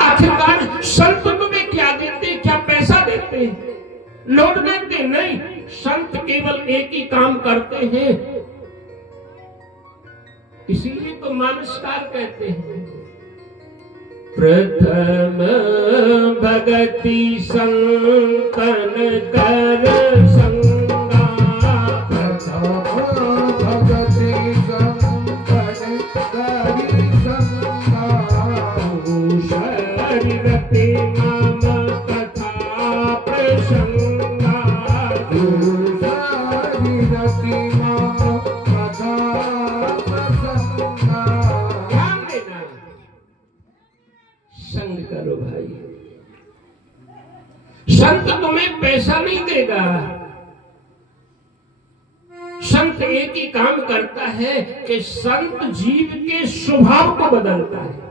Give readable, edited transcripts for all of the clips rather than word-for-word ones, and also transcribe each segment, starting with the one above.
आखिरकार संत तुम्हें क्या देते, क्या पैसा देते, लौट देते? नहीं, संत केवल एक ही काम करते हैं, इसीलिए तो मानसकार कहते हैं, प्रथम भगति संतन कर संगा, प्रथम भगति संतन कर संगा, शरीरते मम कथा प्रसंगा, शरीरति मम कथा प्रसंगा। ध्यान देना, संग करो भाई। संत तुम्हें पैसा नहीं देगा, संत एक ही काम करता है कि संत जीव के स्वभाव को बदलता है।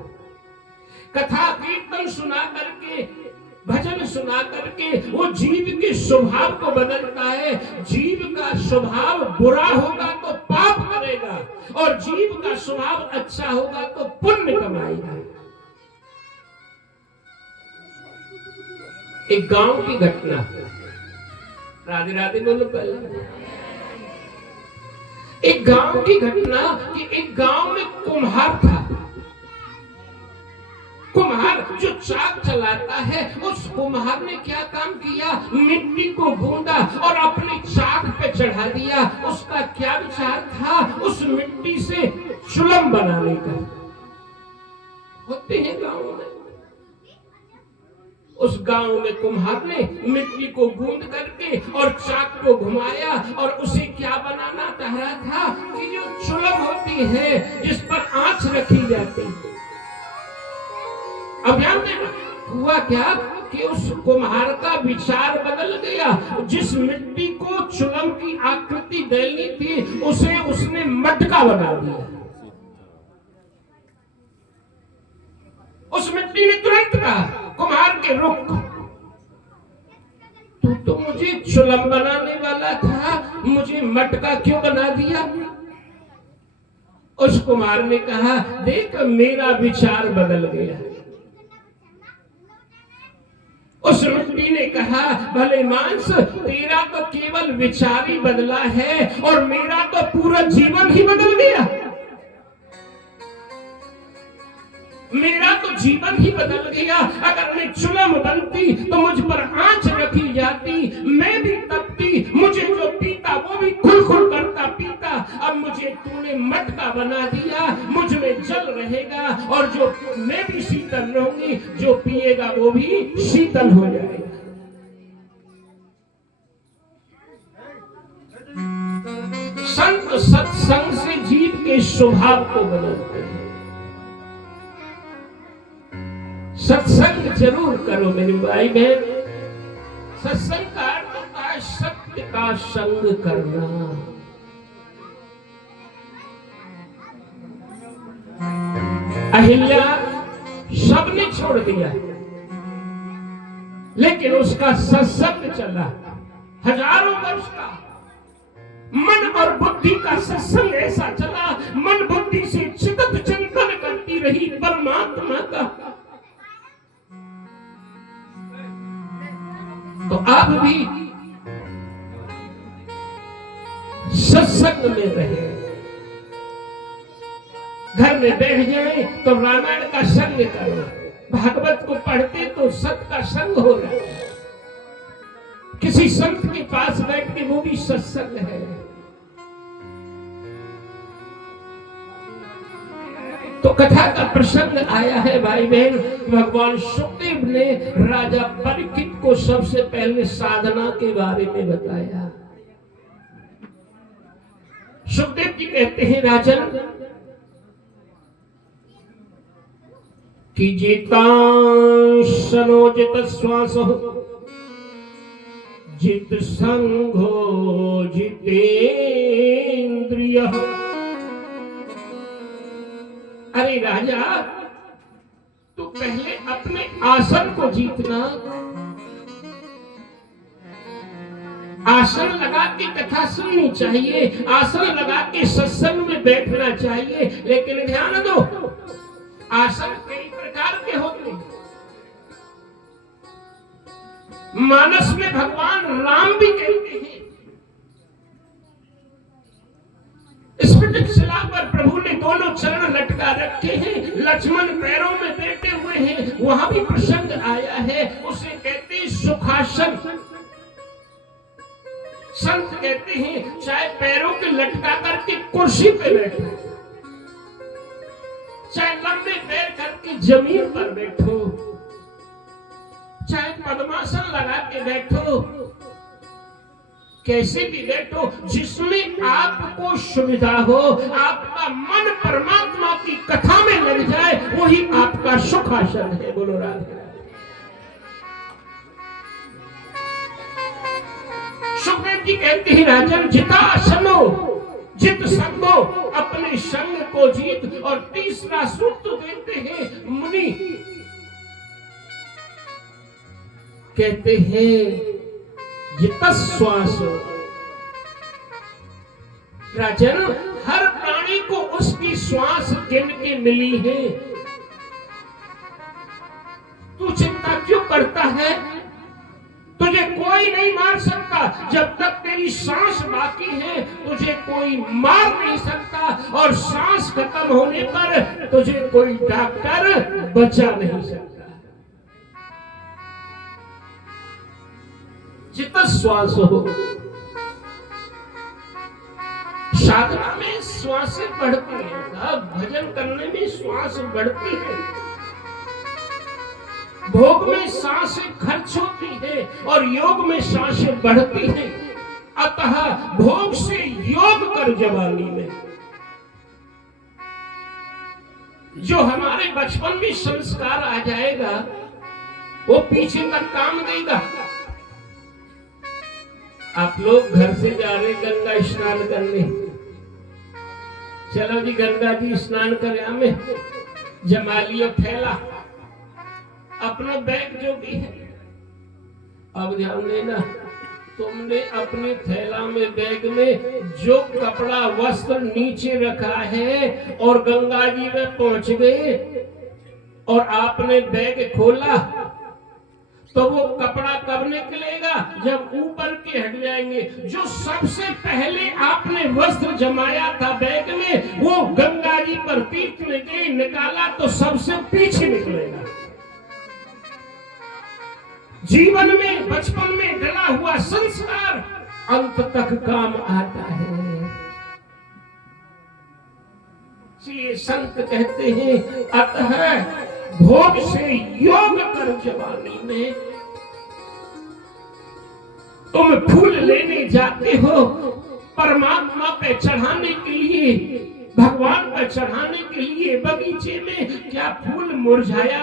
कथा कीर्तन सुना करके, भजन सुना करके वो जीव के स्वभाव को बदलता है। जीव का स्वभाव बुरा होगा तो पाप करेगा, और जीव का स्वभाव अच्छा होगा तो पुण्य कमाएगा। एक गांव की घटना, राधे राधे बोलो पहले। एक गांव की घटना कि एक गांव में कुम्हार था। कुम्हार जो चाक चलाता है, उस कुम्हार ने क्या काम किया, मिट्टी को गूंदा और अपनी चाक पे चढ़ा दिया। उसका क्या विचार था, उस मिट्टी से चुलम बनाने का। होते हैं गांव में। उस गांव में कुम्हार ने मिट्टी को गूंद करके और चाक को घुमाया, और उसे क्या बनाना चाह रहा था कि जो चुलम होती है, जिस पर आंच रखी जाती है। अब ध्यान देना, हुआ क्या कि उस कुम्हार का विचार बदल गया। जिस मिट्टी को चुलम की आकृति देनी थी, उसे उसने मटका बना दिया। उस मिट्टी ने तुरंत कहा कुम्हार के, रुक, तू तो मुझे चुलम बनाने वाला था, मुझे मटका क्यों बना दिया? उस कुम्हार ने कहा, देख मेरा विचार बदल गया। उस मिट्टी ने कहा, भले मांस, तेरा तो केवल विचार ही बदला है और मेरा तो पूरा जीवन ही बदल गया। मेरा तो जीवन ही बदल गया। अगर मैं चुलम बनती तो मुझ पर आंच रखी जाती, मैं भी तपती, मुझे जो पीता वो भी खुल खुल करता पीता। अब मुझे तूने मटका बना दिया, मुझ में जल रहेगा, और जो मैं भी शीतल रहूंगी, जो पिएगा वो भी शीतल हो जाएगा। संत सत्संग से जीव के स्वभाव को बदलते हैं। सत्संग जरूर करो मेरी भाई बहन। सत्संग का अर्थ होता है सत्य का संग करना। अहिल्या सबने छोड़ दिया, लेकिन उसका सत्संग चला हजारों वर्ष का। मन और बुद्धि का सत्संग ऐसा चला, मन बुद्धि से चित्त चिंतन करती रही परमात्मा का। तो आप भी सत्संग में रहे। घर में बैठ जाए तो रामायण का संग करो, भागवत को पढ़ते तो सत का संग हो रहा है। किसी संत के पास बैठ के, वो भी सत्संग है। तो कथा का प्रसंग आया है भाई बहन। भगवान सुखदेव ने राजा परीक्षित को सबसे पहले साधना के बारे में बताया। सुखदेव जी कहते हैं, राजन, कि जितांशनो जित श्वासो जित संघो जितेन्द्रियः। अरे राजा, तू पहले अपने आसन को जीतना। आसन लगा के कथा सुननी चाहिए, आसन लगा के सत्संग में बैठना चाहिए। लेकिन ध्यान दो, आसन कई के होते हैं। मानस में भगवान राम भी कहते हैं, स्फटिक शिला पर प्रभु ने दोनों चरण लटका रखे हैं, लक्ष्मण पैरों में बैठे हुए हैं, वहां भी प्रसंग आया है। उसे कहते हैं सुखासन। संत कहते हैं चाहे पैरों के लटका करके कुर्सी पे बैठो, चाहे लंबे पैर करके जमीन पर बैठो, चाहे पद्मासन लगा के बैठो, कैसे भी बैठो, जिसमें आपको सुविधा हो, आपका मन परमात्मा की कथा में लग जाए, वही आपका सुखासन है। बोलो राधे। सुखदेव जी कहते हैं राजन जिता सनो जित संगो अपने संग को जीत। और तीसरा सूत्र देते हैं मुनि, कहते हैं जितस्वासो। राजन हर प्राणी को उसकी श्वास गिन के मिली है, तू चिंता क्यों करता है? तुझे कोई नहीं मार सकता, जब तक तेरी सांस बाकी है तुझे कोई मार नहीं सकता, और सांस खत्म होने पर तुझे कोई डॉक्टर बचा नहीं सकता। जितना श्वास हो, साधना में श्वासें बढ़ती है, भजन करने में श्वास बढ़ती है, भोग में सांसें खर्च होती है और योग में सांसें बढ़ती हैं। अतः भोग से योग कर जवानी में। जो हमारे बचपन में संस्कार आ जाएगा वो पीछे तक काम देगा। आप लोग घर से जा रहे गंगा स्नान करने, चलो जी गंगा जी स्नान कर, हमें जमा लियो थैला, अपना बैग जो भी है। अब ध्यान देना, तुमने अपने थैला में बैग में जो कपड़ा वस्त्र नीचे रखा है और गंगा जी में पहुंच गए और आपने बैग खोला, तो वो कपड़ा कब निकलेगा? जब ऊपर के हट जाएंगे। जो सबसे पहले आपने वस्त्र जमाया था बैग में, वो गंगा जी पर तीर्थ में गए, निकाला तो सबसे पीछे निकलेगा। जीवन में बचपन में डला हुआ संस्कार अंत तक काम आता है। इसलिए संत कहते हैं अतः भोग से योग कर जवानी में। तुम फूल लेने जाते हो परमात्मा पे चढ़ाने के लिए, भगवान पर चढ़ाने के लिए, बगीचे में क्या फूल मुरझाया